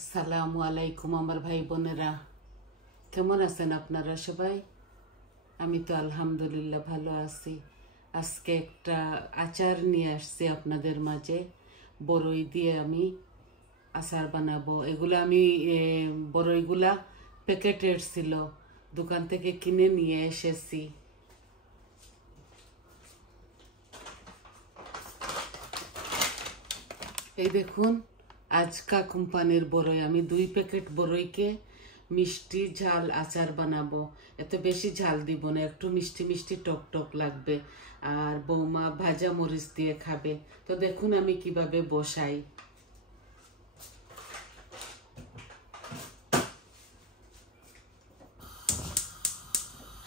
আসসালামু আলাইকুম আমার ভাই বোনেরা, কেমন আছেন আপনারা সবাই? আমি তো আলহামদুলিল্লাহ ভালো আছি। আজকে একটা আচার নিয়ে আসছি আপনাদের মাঝে। বড়ই দিয়ে আমি আচার বানাবো। এগুলো আমি বড়ইগুলা প্যাকেটের ছিল, দোকান থেকে কিনে নিয়ে এসেছি। এই দেখুন, আজকা কোম্পানির বড়ই। আমি 2 প্যাকেট বড়ইকে মিষ্টি ঝাল আচার বানাবো। এত বেশি ঝাল দিব না, একটু মিষ্টি মিষ্টি টক টক লাগবে। আর বৌমা ভাজা মরিচ দিয়ে খাবে। তো দেখুন আমি কিভাবে বসাই।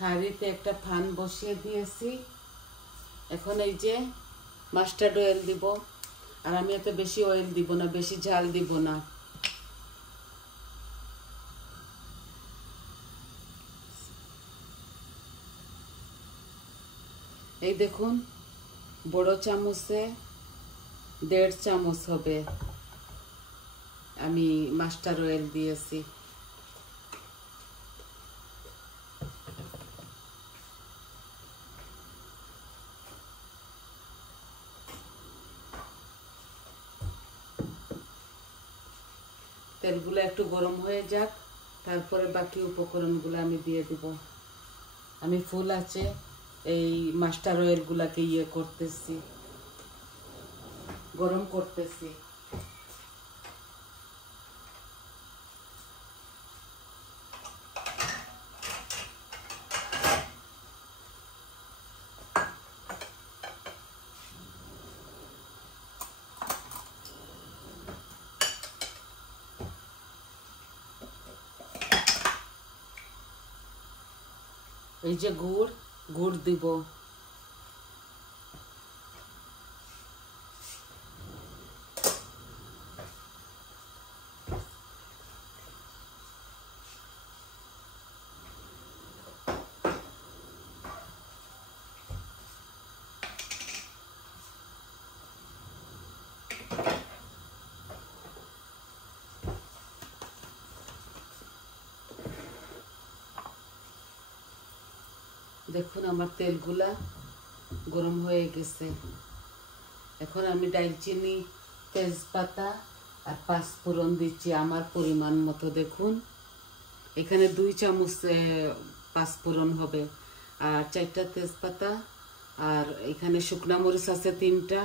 হাঁড়িতে একটা ফান বসিয়ে দিয়েছি। এখন এই যে মাস্টার্ড অয়েল দিব। আর আমি এত বেশি অয়েল দিব না, বেশি ঝাল দিব না। এই দেখুন, বড় চামচে 1.5 চামচ হবে আমি মাস্টার অয়েল দিয়েছি। তেলগুলো একটু গরম হয়ে যাক, তারপরে বাকি উপকরণগুলো আমি দিয়ে দিব। আমি ফুল আছে এই মাস্টার অয়েলগুলাকে করতেছি, গরম করতেছি। এই যে গুড় দিব। দেখুন আমার তেলগুলা গরম হয়ে গেছে। এখন আমি দারচিনি, তেজপাতা আর 5 ফোড়ন দিচ্ছি আমার পরিমাণ মতো। দেখুন এখানে 2 চামচ 5 ফোড়ন হবে, আর 4টা তেজপাতা, আর এখানে শুকনা মরিচ আছে 3টা।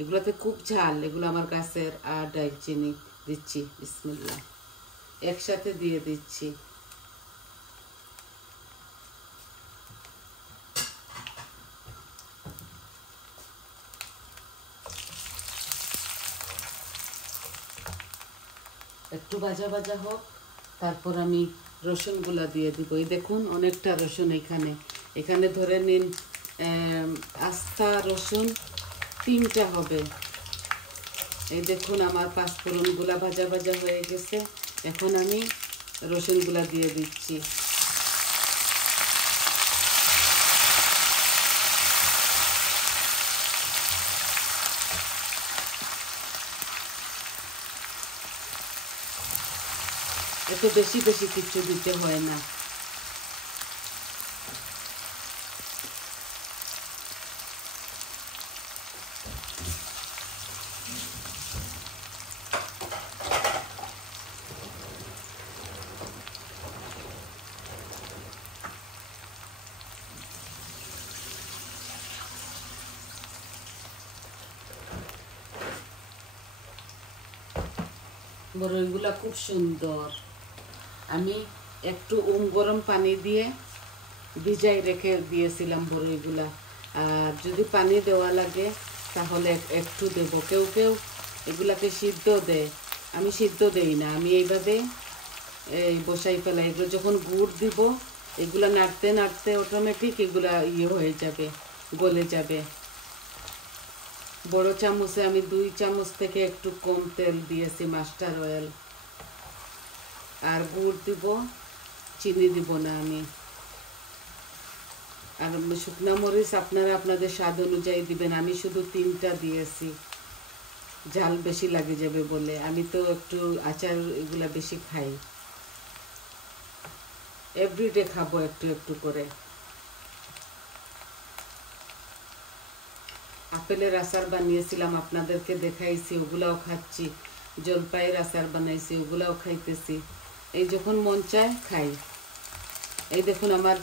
এগুলোতে খুব ঝাল, এগুলো আমার গাছের। আর দারচিনি দিচ্ছি, বিসমিল্লাহ, একসাথে দিয়ে দিচ্ছি। একটু ভাজা ভাজা হোক, তারপর আমি রসুনগুলা দিয়ে দিব। এই দেখুন অনেকটা রসুন এখানে ধরে নিন আস্তা রসুন 3টা হবে। এই দেখুন আমার 5 ফোড়নগুলা ভাজা ভাজা হয়ে গেছে। এখন আমি রসুনগুলা দিয়ে দিচ্ছি। এত বেশি বেশি কিছু দিতে হয় না। বড়ইগুলা খুব সুন্দর। আমি একটু গরম পানি দিয়ে ভিজাই রেখে দিয়েছিলাম বড়ইগুলা। আর যদি পানি দেওয়া লাগে তাহলে একটু দেব। কেউ কেউ এগুলাকে সিদ্ধ দেয়, আমি সিদ্ধ দেই না। আমি এইভাবে বসাই ফেলাই। এগুলো যখন গুড় দিব, এগুলা নাড়তে নাড়তে অটোমেটিক এগুলা হয়ে যাবে, গলে যাবে। বড় চামচে আমি 2 চামচ থেকে একটু কম তেল দিয়েছি মাস্টার অয়েল। আর গুড় দিব, চিনি দিব না আমি। আর শুকনা মরিচ আপনারা আপনাদের স্বাদ অনুযায়ী দিবেন। আমি শুধু 3টা দিয়েছি। ঝাল বেশি লাগে যাবে বলে। আমি তো একটু আচার এগুলা বেশি খাই, এভরিডে খাবো একটু একটু করে। আপেলের আচার বানিয়েছিলাম, আপনাদেরকে দেখাইছি, ওগুলাও খাচ্ছি। জলপাইয়ের আচার বানাইছি, ওগুলাও খাইতেছি। এই যখন মন চায় খাই। এই দেখুন আমার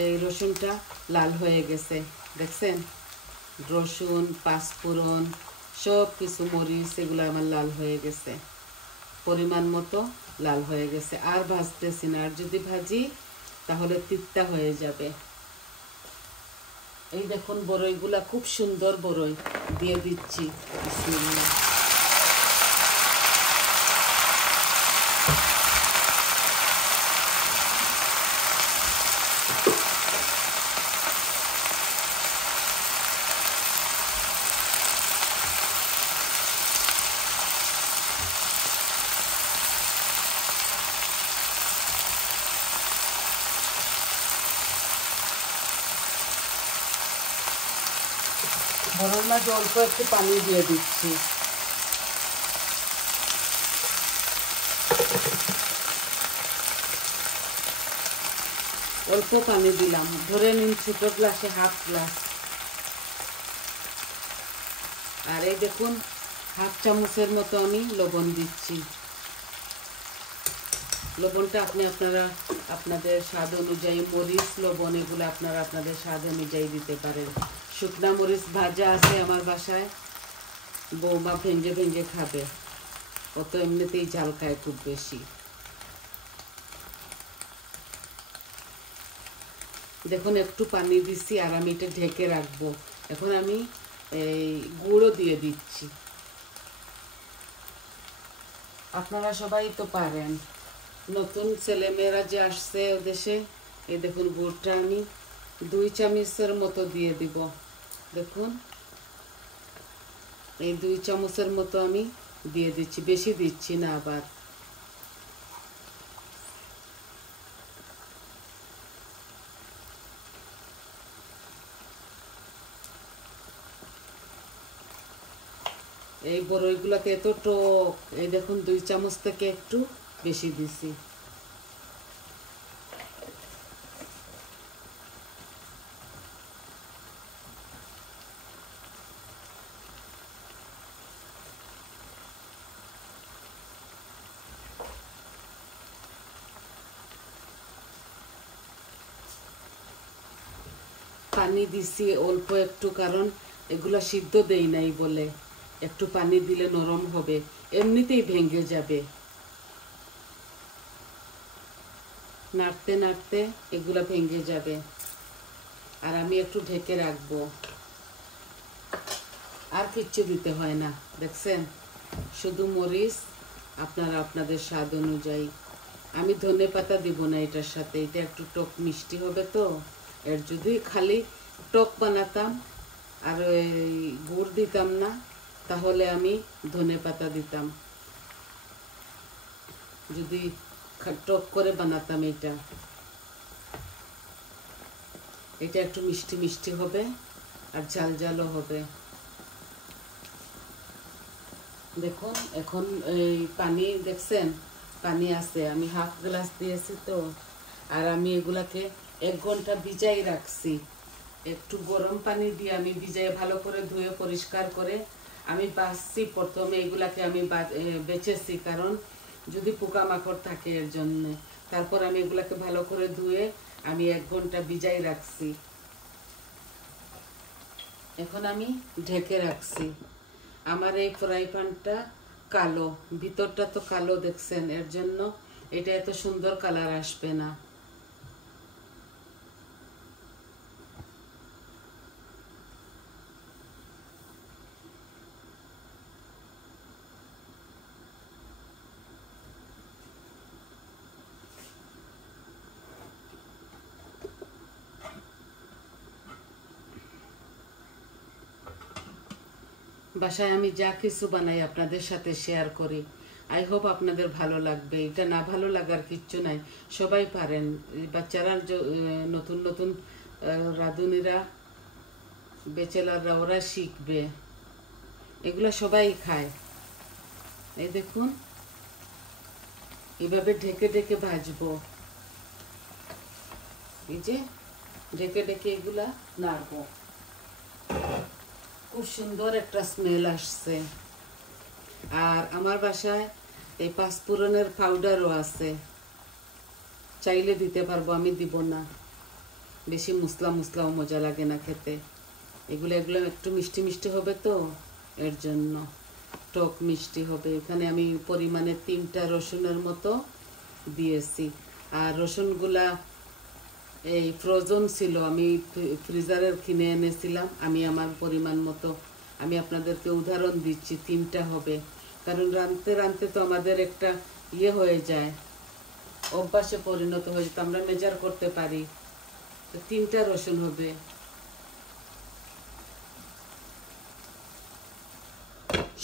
এই রসুনটা লাল হয়ে গেছে, দেখছেন? রসুন, পাঁচফোড়ন, সব কিছু, মরিচ, এগুলো আমার লাল হয়ে গেছে, পরিমাণ মতো লাল হয়ে গেছে। আর ভাজতেছি না, আর যদি ভাজি তাহলে তিতা হয়ে যাবে। এই দেখুন বড়ইগুলা খুব সুন্দর বড়ই দিয়ে দিচ্ছি। বিসমিল্লাহ। বড়ই মাঝে অল্প একটু পানি দিয়ে দিচ্ছি। অল্প পানি দিলাম, ধরে নিন ছোট গ্লাসে হাফ গ্লাস। আর এই দেখুন হাফ চামচের মতো আমি লবণ দিচ্ছি। লবণটা আপনারা আপনাদের স্বাদ অনুযায়ী, মরিচ, লবণ এগুলো আপনারা আপনাদের স্বাদ অনুযায়ী দিতে পারেন। শুকনা মরিচ ভাজা আছে আমার বাসায়, বৌমা ভেঙে ভেঙে খাবে, ও তো এমনিতেই ঝাল খায় খুব বেশি। দেখুন একটু পানি দিচ্ছি, আর আমি এটা ঢেকে রাখবো। এখন আমি এই গুঁড়ো দিয়ে দিচ্ছি। আপনারা সবাই তো পারেন, নতুন ছেলেমেয়েরা যে আসছে দেশে। এই দেখুন গুড়টা আমি 2 চামচের মতো দিয়ে দিব। দেখুন এই 2 চামচের মতো আমি দিয়ে দিচ্ছি, বেশি দিচ্ছি না আবার। এই বড়ইগুলোকে এত টক, এই দেখুন 2 চামচ থেকে একটু বেশি দিছি। পানি দিছি অল্প একটু, কারণ এগুলো সিদ্ধ দেই নাই বলে। একটু পানি দিলে নরম হবে, এমনিতেই ভেঙে যাবে। নাড়তে নাড়তে এগুলা ভেঙে যাবে। আর আমি একটু ঢেকে রাখবো, আর কিচ্ছু দিতে হয় না। দেখছেন, শুধু মরিচ, আপনারা আপনাদের স্বাদ অনুযায়ী। আমি ধনেপাতা দিব না এটার সাথে, এটা একটু টক মিষ্টি হবে তো। এর যদি খালি টক বানাতাম আর গুড় দিতাম না, তাহলে আমি ধনেপাতা দিতাম। যদি টক করে বানাতাম এটা, এটা একটু মিষ্টি মিষ্টি হবে আর ঝাল ঝালও হবে। দেখুন এখন এই পানি, দেখছেন পানি আছে, আমি হাফ গ্লাস দিয়েছি তো। আর আমি এগুলাকে 1 ঘন্টা ভিজাই রাখছি। একটু গরম পানি দিয়ে আমি ভিজাই, ভালো করে ধুয়ে পরিষ্কার করে আমি বাছছি। প্রথমে এগুলাকে আমি বেছেছি, কারণ যদি পোকামাকড় থাকে এর জন্য। তারপর আমি এগুলাকে ভালো করে ধুয়ে আমি 1 ঘন্টা ভিজাই রাখছি। এখন আমি ঢেকে রাখছি। আমার এই ফ্রাই প্যানটা কালো, ভিতরটা তো কালো, দেখছেন? এর জন্য এটা এত সুন্দর কালার আসবে না। বাসায় আমি যা কিছু বানাই আপনাদের সাথে শেয়ার করি। আই হোপ আপনাদের ভালো লাগবে। এটা না ভালো লাগার কিচ্ছু নাই, সবাই পারেন। বাচ্চারা, নতুন নতুন রাঁধুনিরা, ব্যাচেলাররা, ওরা শিখবে। এগুলো সবাই খায়। এই দেখুন এভাবে ঢেকে ঢেকে ভাজবো। এই যে ঢেকে ঢেকে এগুলা নাড়বো। খুব সুন্দর একটা স্মেল আসছে। আর আমার বাসায় এই পাঁচফোড়নের পাউডারও আছে, চাইলে দিতে পারবো, আমি দিব না। বেশি মশলা মশলাও মজা লাগে না খেতে। এগুলো একটু মিষ্টি মিষ্টি হবে তো, এর জন্য টক মিষ্টি হবে। এখানে আমি পরিমাণে 3টা রসুনের মতো দিয়েছি। আর রসুনগুলা এই ফ্রোজেন ছিল, আমি ফ্রিজারের কিনে এনেছিলাম। আমি আমার পরিমাণ মতো, আমি আপনাদেরকে উদাহরণ দিচ্ছি, 3টা হবে। কারণ রাঁধতে রাঁধতে তো আমাদের একটা হয়ে যায়, অভ্যাসে পরিণত হয়ে যেত, আমরা মেজার করতে পারি। তো 3টা রসুন হবে।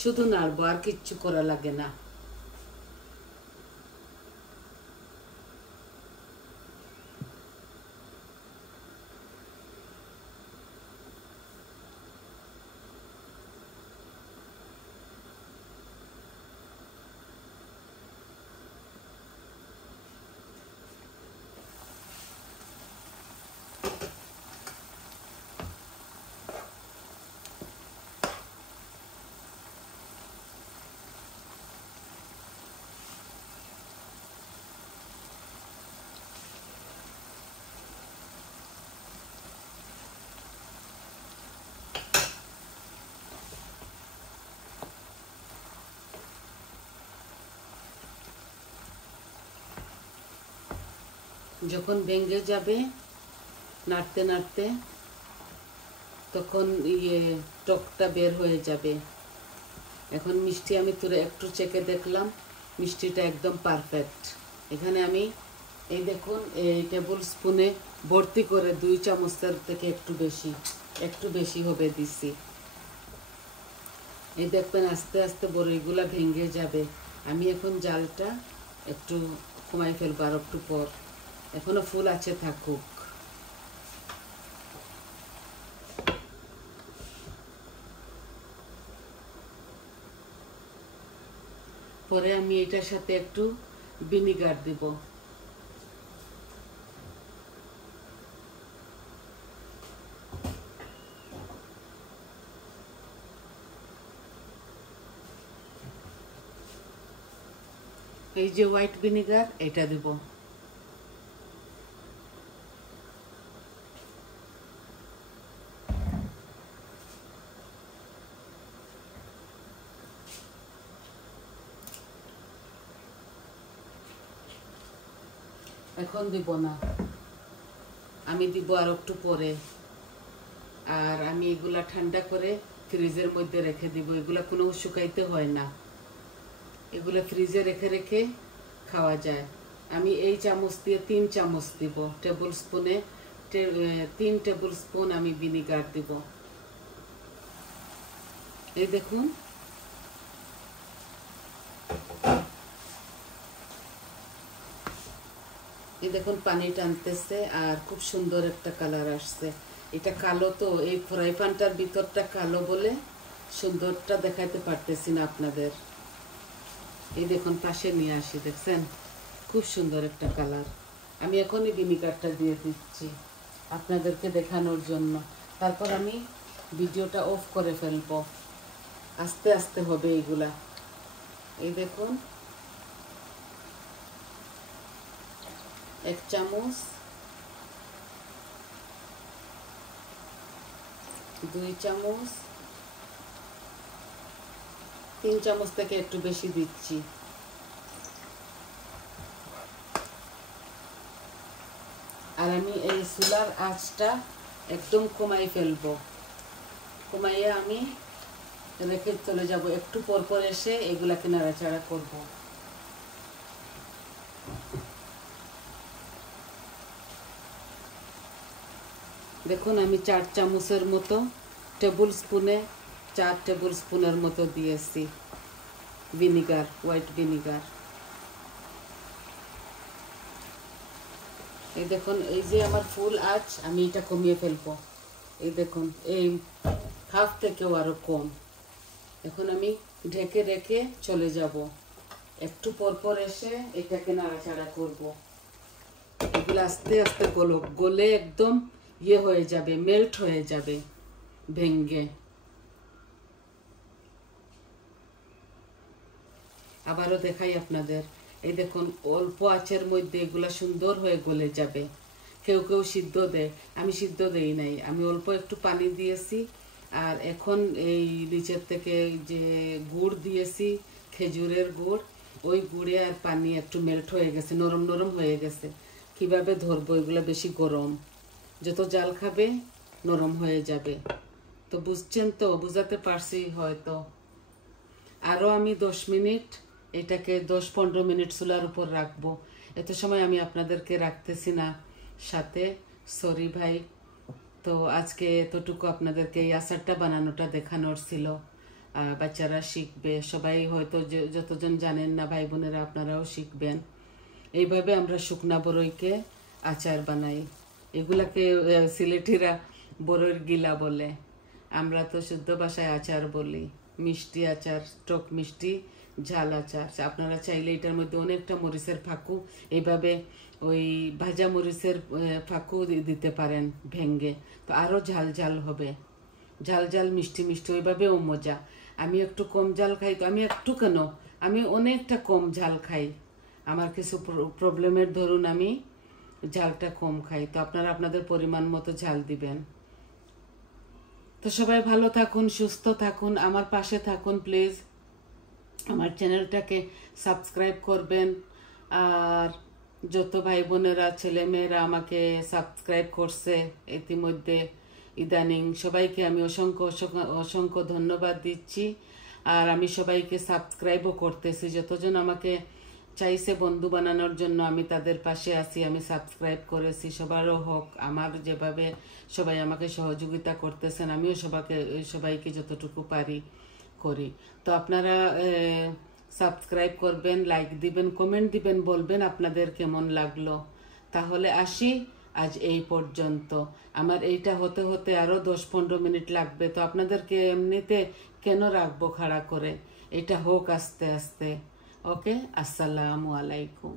শুধু নাড়বো, আর কিচ্ছু করা লাগে না। যখন ভেঙে যাবে নাড়তে নাড়তে, তখন টকটা বের হয়ে যাবে। এখন মিষ্টি আমি তুলে একটু চেখে দেখলাম, মিষ্টিটা একদম পারফেক্ট। এখানে আমি এই দেখুন এই টেবিল স্পুনে ভর্তি করে 2 চামচের থেকে একটু বেশি হবে দিছি। এই দেখবেন আস্তে আস্তে বড়ইগুলা ভেঙে যাবে। আমি এখন জালটা একটু কমাই ফেলবো, আর একটু পর, এখনো ফুল আছে, থাকুক। পরে আমি এটার সাথে একটু ভিনিগার দিব। এই যে হোয়াইট ভিনিগার, এটা দিব। এখন দিব না, আমি দিব আর একটু পরে। আর আমি এগুলা ঠান্ডা করে ফ্রিজের মধ্যে রেখে দিব। এগুলা কোনো শুকাইতে হয় না, এগুলা ফ্রিজে রেখে রেখে খাওয়া যায়। আমি এই চামচ দিয়ে 3 চামচ দিব, টেবিল স্পুনে 3 টেবিল স্পুন আমি ভিনিগার দিব। এই দেখুন এই দেখুন পানি টানতেছে, আর খুব সুন্দর একটা কালার আসছে। এটা কালো তো, এই ফ্রাই প্যানটার ভিতরটা কালো বলে সুন্দরটা দেখাতে পারতেছি না আপনাদের। এই দেখুন পাশে নিয়ে আসি, দেখছেন খুব সুন্দর একটা কালার। আমি এখনই ভিনিগারটা দিয়ে দিচ্ছি আপনাদেরকে দেখানোর জন্য। তারপর আমি ভিডিওটা অফ করে ফেলবো। আস্তে আস্তে হবে এইগুলা। এই দেখুন 1 চামচ, 2 চামচ, 3 চামচ থেকে একটু বেশি দিচ্ছি। আর আমি এই চুলার আঁচটা একদম কমাই ফেলবো। কমাইয়ে আমি রেখে চলে যাব, একটু পর পর এসে এগুলাকে নাড়াচাড়া করব। দেখুন আমি 4 চামচের মতো, টেবিল স্পুনে 4 টেবিল স্পুনের মতো দিয়েছি ভিনিগার, হোয়াইট ভিনিগার। এই দেখুন এই যে আমার ফুল আঁচ, আমি এটা কমিয়ে ফেলবো। এই দেখুন এই হাফ থেকেও আরো কম। এখন আমি ঢেকে রেখে চলে যাব। একটু পর পর এসে এটাকে নাড়াচাড়া করব। এগুলো আস্তে আস্তে গলে একদম হয়ে যাবে, মেল্ট হয়ে যাবে ভেঙ্গে। আবারও দেখাই আপনাদের, এই দেখুন অল্প আঁচের মধ্যে এগুলা সুন্দর হয়ে গলে যাবে। কেউ কেউ সিদ্ধ দেয়, আমি সিদ্ধ দেই নাই, আমি অল্প একটু পানি দিয়েছি। আর এখন এই নিচের থেকে যে গুড় দিয়েছি, খেজুরের গুড়, ওই গুড়ে আর পানি একটু মেল্ট হয়ে গেছে, নরম নরম হয়ে গেছে। কিভাবে ধরবো, এগুলো বেশি গরম, যত জাল খাবে নরম হয়ে যাবে। তো বুঝছেন তো, বুঝাতে পারছি হয়তো। আরও আমি 10 মিনিট এটাকে 10-15 মিনিট চুলার উপর রাখবো। এত সময় আমি আপনাদেরকে রাখতেছি না সাথে, সরি ভাই। তো আজকে এতটুকু আপনাদেরকে এই আচারটা বানানোটা দেখানোর ছিল। বাচ্চারা শিখবে, সবাই হয়তো যতজন জানেন না ভাই বোনেরা আপনারাও শিখবেন। এইভাবে আমরা শুকনা বরইকে আচার বানাই। এগুলাকে সিলেটিরা বরইয়ের গিলা বলে, আমরা তো শুদ্ধ ভাষায় আচার বলি। মিষ্টি আচার, টক মিষ্টি ঝাল আচার। আপনারা চাইলে এটার মধ্যে অনেকটা মরিচের ফাঁকু, এইভাবে ওই ভাজা মরিচের ফাঁকু দিতে পারেন ভেঙ্গে, তো আরও ঝাল ঝাল হবে, ঝাল ঝাল মিষ্টি মিষ্টি, ওইভাবেও মজা। আমি একটু কম ঝাল খাই, তো আমি একটু কেন, আমি অনেকটা কম ঝাল খাই। আমার কিছু প্রবলেমের ধরুন আমি ঝালটা কম খাই, তো আপনারা আপনাদের পরিমাণ মতো ঝাল দিবেন। তো সবাই ভালো থাকুন, সুস্থ থাকুন, আমার পাশে থাকুন প্লিজ। আমার চ্যানেলটাকে সাবস্ক্রাইব করবেন। আর যত ভাই বোনেরা ছেলে মেয়েরা আমাকে সাবস্ক্রাইব করছে ইতিমধ্যে ইদানিং, সবাইকে আমি অসংখ্য অসংখ্য ধন্যবাদ দিচ্ছি। আর আমি সবাইকে সাবস্ক্রাইবও করতেছি, যতজন আমাকে চাইছে বন্ধু বানানোর জন্য আমি তাদের পাশে আছি, আমি সাবস্ক্রাইব করেছি। সবারও হোক, আমার যেভাবে সবাই আমাকে সহযোগিতা করতেছেন, আমিও সবাইকে যতটুকু পারি করি। তো আপনারা সাবস্ক্রাইব করবেন, লাইক দিবেন, কমেন্ট দিবেন, বলবেন আপনাদের কেমন লাগলো। তাহলে আসি আজ এই পর্যন্ত। আমার এইটা হতে হতে আরও 10-15 মিনিট লাগবে, তো আপনাদেরকে এমনিতে কেন রাখবো খাড়া করে, এটা হোক আস্তে আস্তে। ওকে, আসসালামু আলাইকুম।